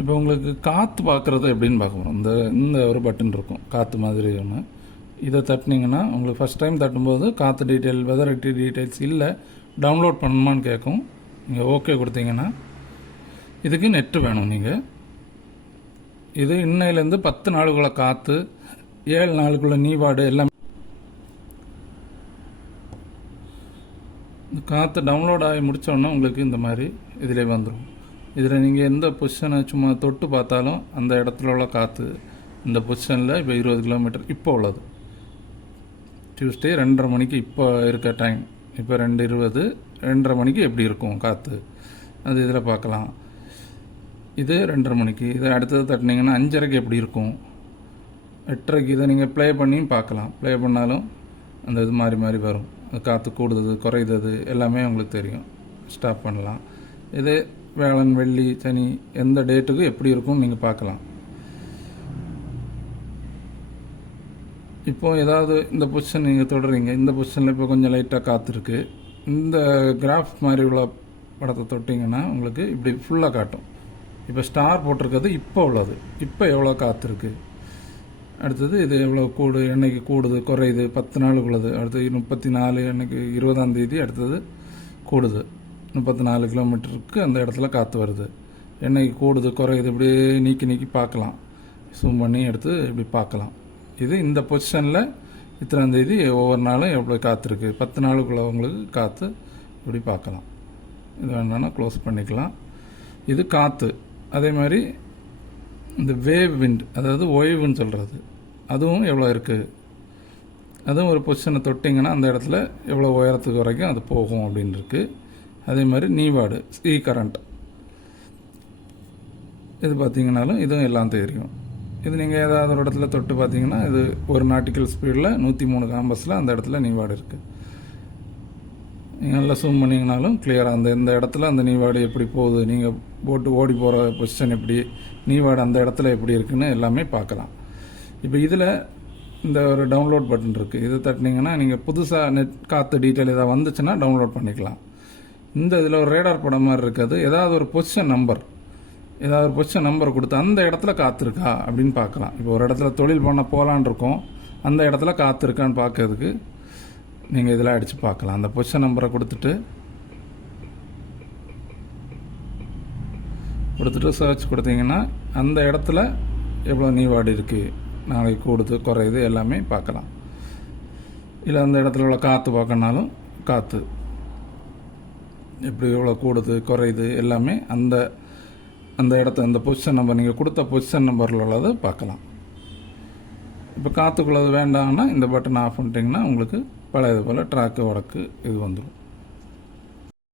இப்போ உங்களுக்கு காற்று பார்க்குறது எப்படின்னு பார்க்க போகிறோம். இந்த ஒரு பட்டன் இருக்கும் காற்று மாதிரி ஒன்று. இதை தட்டினீங்கன்னா உங்களுக்கு ஃபஸ்ட் டைம் தட்டும்போது காற்று டீட்டெயில் வெதர் டீட்டெயில்ஸ் இல்லை, டவுன்லோட் பண்ணணுமான்னு கேட்கும். நீங்கள் ஓகே கொடுத்தீங்கன்னா இதுக்கு நெட்டு வேணும். நீங்கள் இது இன்னையிலேருந்து 10 நாளுக்குள்ள காற்று, 7 நாளுக்குள்ள நீவாடு எல்லாம் இந்த காற்று டவுன்லோட் ஆகி முடித்தோன்னா உங்களுக்கு இந்த மாதிரி இதிலே வந்துடும். இதில் நீங்கள் எந்த பொசிஷனை சும்மா தொட்டு பார்த்தாலும் அந்த இடத்துல உள்ள காற்று இந்த பொசிஷனில் இப்போ 20 கிலோமீட்டர் இப்போ உள்ளது. டியூஸ்டே 2:30 மணிக்கு இப்போ இருக்க டைம், இப்போ 2:20, 2:30 மணிக்கு எப்படி இருக்கும் காற்று அது இதில் பார்க்கலாம். இது 2:30 மணிக்கு. இதை அடுத்தது தட்டினீங்கன்னா 5:30க்கு எப்படி இருக்கும், 8:30க்கு. இதை நீங்கள் ப்ளே பண்ணியும் பார்க்கலாம். ப்ளே பண்ணாலும் அந்த இது மாறி மாறி வரும். காற்று கூடுதது குறைதது எல்லாமே உங்களுக்கு தெரியும். ஸ்டாப் பண்ணலாம். இது வேளன் வெள்ளி சனி எந்த டேட்டுக்கு எப்படி இருக்கும்னு நீங்கள் பார்க்கலாம். இப்போது ஏதாவது இந்த பொசிஷன் நீங்கள் தொடர்றீங்க, இந்த பொசிஷனில் இப்போ கொஞ்சம் லைட்டாக காற்றுருக்கு. இந்த கிராஃப் மாதிரி உள்ள படத்தை தொட்டிங்கன்னா உங்களுக்கு இப்படி ஃபுல்லாக காட்டும். இப்போ ஸ்டார் போட்டிருக்கிறது இப்போ உள்ளது, இப்போ எவ்வளோ காற்றுருக்கு. அடுத்தது இது எவ்வளோ என்னைக்கு கூடுது குறையுது, 10 நாளுக்குள்ளது. அடுத்தது 34 அன்னைக்கு 20ஆம் தேதி அடுத்தது கூடுது, 34 கிலோமீட்டருக்கு அந்த இடத்துல காற்று வருது. என்னைக்கு கூடுது குறையுது இப்படியே நீக்கி பார்க்கலாம். ஜூம் பண்ணி எடுத்து இப்படி பார்க்கலாம். இது இந்த பொசிஷனில் இத்தனாம் தேதி ஒவ்வொரு நாளும் எவ்வளோ காற்றுருக்கு, 10 நாளுக்குள்ள உங்களுக்கு காற்று இப்படி பார்க்கலாம். இது வேணும்னா க்ளோஸ் பண்ணிக்கலாம். இது காற்று. அதே மாதிரி இந்த வேவ் விண்ட், அதாவது ஓய்வுன்னு சொல்கிறது, அதுவும் எவ்வளோ இருக்குது, அதுவும் ஒரு பொசிஷனை தொட்டிங்கன்னா அந்த இடத்துல எவ்வளோ உயரத்துக்கு வரைக்கும் அது போகும் அப்படின்னு இருக்குது. அதே மாதிரி நீவாடு சீ கரண்ட் இது பார்த்தீங்கன்னாலும் இதுவும் எல்லாம் தெரியும். இது நீங்கள் ஏதாவது ஒரு இடத்துல தொட்டு பார்த்தீங்கன்னா இது ஒரு நாட்டிக்கல் ஸ்பீடில் 103 காம்பஸில் அந்த இடத்துல நீவாடு இருக்குது. நீங்கள் நல்லா ஜூம் பண்ணிங்கனாலும் கிளியராக இந்த இடத்துல அந்த நீவாடு எப்படி போகுது, நீங்கள் போட்டு ஓடி போகிற பொசிஷன் எப்படி, நீவாடு அந்த இடத்துல எப்படி இருக்குன்னு எல்லாமே பார்க்கலாம். இப்போ இதில் இந்த ஒரு டவுன்லோட் பட்டன் இருக்குது. இதை தட்டினீங்கன்னா நீங்கள் புதுசாக காற்று டீட்டெயில் ஏதாவது வந்துச்சுன்னா டவுன்லோட் பண்ணிக்கலாம். இந்த இதில் ஒரு ரேடார் படம் மாதிரி இருக்குது. ஏதாவது ஒரு பொசிஷன் நம்பர் கொடுத்து அந்த இடத்துல காற்று இருக்கா அப்படின்னு பார்க்கலாம். இப்போ ஒரு இடத்துல தொழில் பண்ண போகலான் இருக்கோம், அந்த இடத்துல காற்று இருக்கான்னு பார்க்கறதுக்கு நீங்கள் இதில் அடித்து பார்க்கலாம். அந்த பொசிஷன் நம்பரை கொடுத்துட்டு சர்ச் கொடுத்தீங்கன்னா அந்த இடத்துல எவ்வளோ நீவாடு இருக்குது, நாளைக்கு கூடுது குறையுது எல்லாமே பார்க்கலாம். இல்லை அந்த இடத்துல உள்ள காற்று பார்க்கணுனாலும் காற்று எப்படி எவ்வளோ கூடுது குறையுது எல்லாமே அந்த இடத்த அந்த பொசிஷன் நம்பர் நீங்கள் கொடுத்த பொசிஷன் நம்பரில் உள்ளதை பார்க்கலாம். இப்போ காற்றுக்குள்ளது வேண்டாம்னா இந்த பட்டன் ஆஃப் பண்ணிட்டீங்கன்னா உங்களுக்கு பழையது போல் ட்ராக்கு வடக்கு இது வந்துடும்.